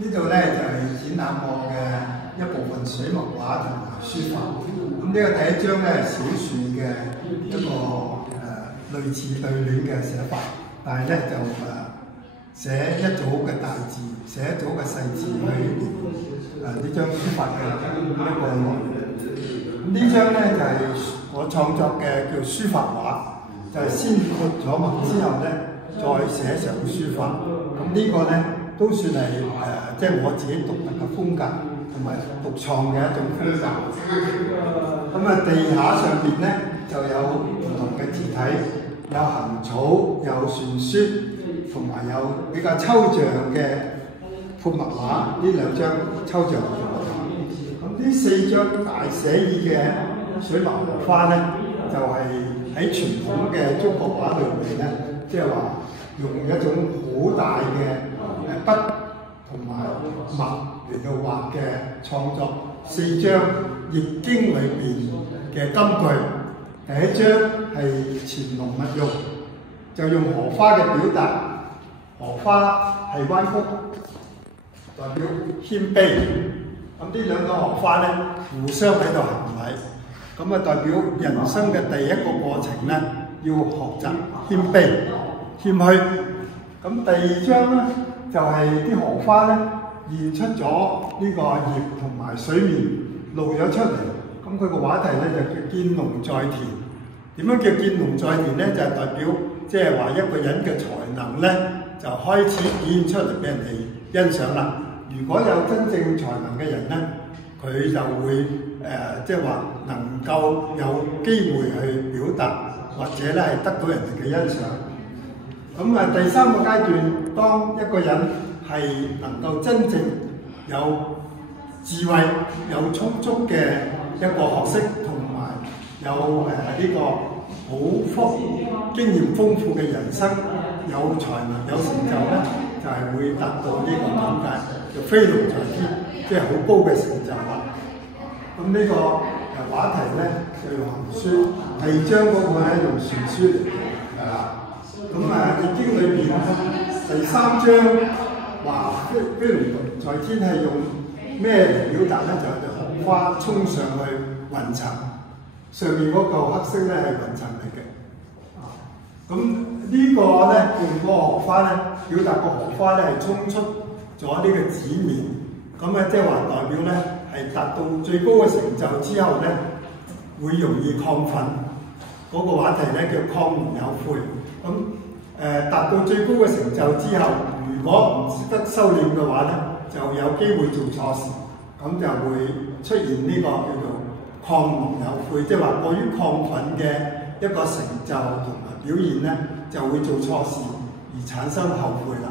呢度咧就係展覽我嘅一部分水墨畫同埋書法。咁呢個第一張咧係小樹嘅一個類似對聯嘅寫法，但係咧就寫一組嘅大字，寫一組嘅細字去呢張書法嘅一個內容。咁呢張咧就係我創作嘅叫書法畫，就係先括咗墨之後咧再寫上書法。咁呢個咧都算係即係我自己獨特嘅風格同埋獨創嘅一種風格。咁地下上邊咧就有唔同嘅字體，有行草，有篆書，同埋有比較抽象嘅潑墨畫。呢兩張抽象嘅潑墨畫。咁呢四張大寫意嘅水墨荷花咧，就係喺傳統嘅中國畫裏面咧，即係話用一種好大嘅筆同埋墨嚟到畫嘅創作。四張易經裏邊嘅金句，第一張係潛龍勿用，就用荷花嘅表達。荷花係彎曲，代表謙卑。咁呢兩個荷花咧，互相喺度行禮，咁代表人生嘅第一個過程咧，要學習謙卑、謙虛。咁第二張咧，就係啲荷花咧現出咗呢個葉同埋水面露咗出嚟。咁佢個畫題咧就叫見龍在田。點樣叫見龍在田咧？就係代表即係話一個人嘅才能咧，就開始表現出嚟俾人哋欣賞啦。如果有真正才能嘅人咧，佢就會即係話能夠有機會去表達，或者咧係得到人哋嘅欣賞。咁第三個階段，當一個人係能夠真正有智慧、有充足嘅一個學識，同埋有呢個好經驗豐富嘅人生，有才能、有成就咧，就係會達到呢個境界，就飛龍在天，即係好高嘅成就啦。咁呢個畫題咧就用行書，第二張嗰個咧用篆書嚟咁易經裏邊第三章話飛龍在天係用咩嚟表達咧？就係荷花衝上去雲層，上面嗰嚿黑色咧係雲層嚟嘅。咁呢個咧用個荷花咧表達個荷花咧係衝出咗呢個紙面，咁即係話代表咧係達到最高嘅成就之後咧，會容易亢奮。嗰個話題咧叫亢龍有悔。咁達到最高嘅成就之後，如果唔識得修煉嘅話咧，就有機會做錯事，咁就會出現呢個叫做亢龍有悔，即係話過於亢奮嘅一個成就同埋表現咧，就會做錯事而產生後悔啦。